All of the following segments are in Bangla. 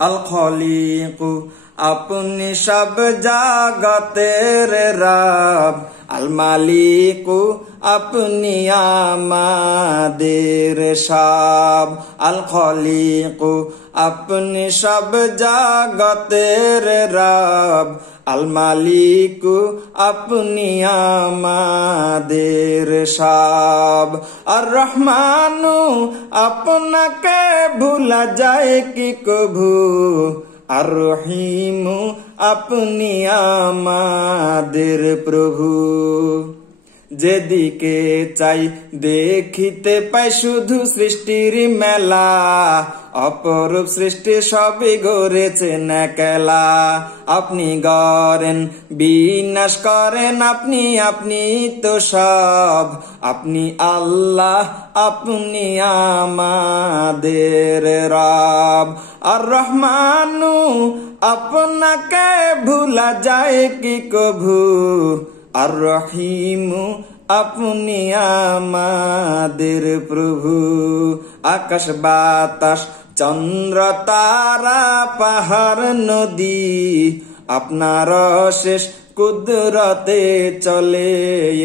আল খলিকু আপনি সব জগতের রব, আল মালিকু আপনি আমাদের সব। আল খলিকু আপনি সব জগতের রব, আল মালিকু আপনি আমাদের সব। আর রহমানু আপনাকে ভুলা যায় কি কভু, আর রহিমু আপনি আমাদের প্রভু। যেদিকে চাই দেখিতে পাই শুধু সৃষ্টির মেলা, অপরূপ সৃষ্টি সবই গড়েছেন একলা। আপনি গড়েন বিনাশ করেন আপনি, আপনি তো সব। আপনি আল্লাহ আপনি আমাদের রব। আর রহমানু আপনাকে ভুলা যায় কি কভু, আর রহিমু আপনি আমাদের প্রভু। আকাশ বাতাস চন্দ্র তারা পাহাড় নদী আপনার শেষ কুদরতে চলে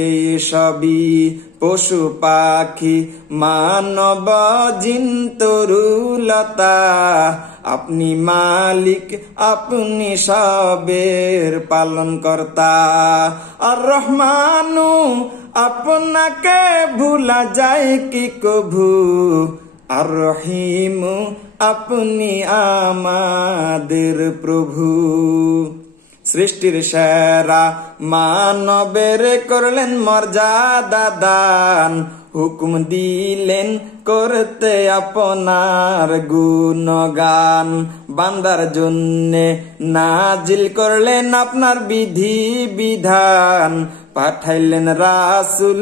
এই সবই। পশু পাখি মানব জিন তরুলতা আপনি মালিক আপনি সবের পালন কর্তা। আর রহমানু আপনাকে ভুলা যায় কি কভু, আর রহিমু আপনি আমাদের প্রভু। সৃষ্টির সেরা মানবের করলেন মর্যাদা দান, হুকুম দিলেন করতে আপনার গুণগান। বান্দার জন্যে নাজিল করলেন আপনার বিধি বিধান, পাঠাইলেন রাসূল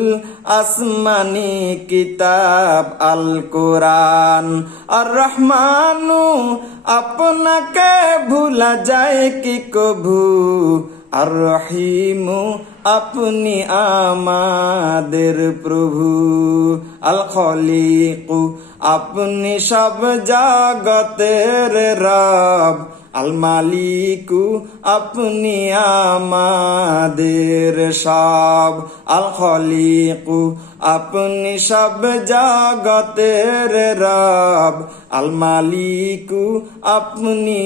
আসমানি কিতাব আল কোরআন। আর রহমানু আপনাকে ভুলা যায় কি কভু, আর রহিমু আপনি আমাদের প্রভু। আল খলিকু আপনি সব জগতের রব, আল মালিকু আপনি আমাদের সব। আল খলিকু আপনি সব জগতের রব, আল মালিকু আপনি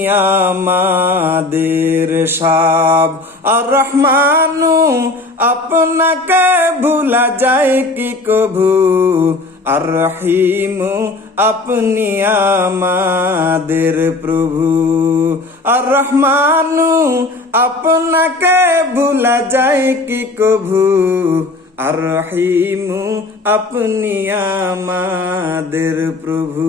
আমাদের সব। আর রহমানু আপনাকে ভুলা যায় কি কভু, আর রহিমু আপনি আমাদের প্রভু। আর রহমানু আপনাকে ভুলা যায় কি কভু, আর রহিমু আপনি আমাদের প্রভু।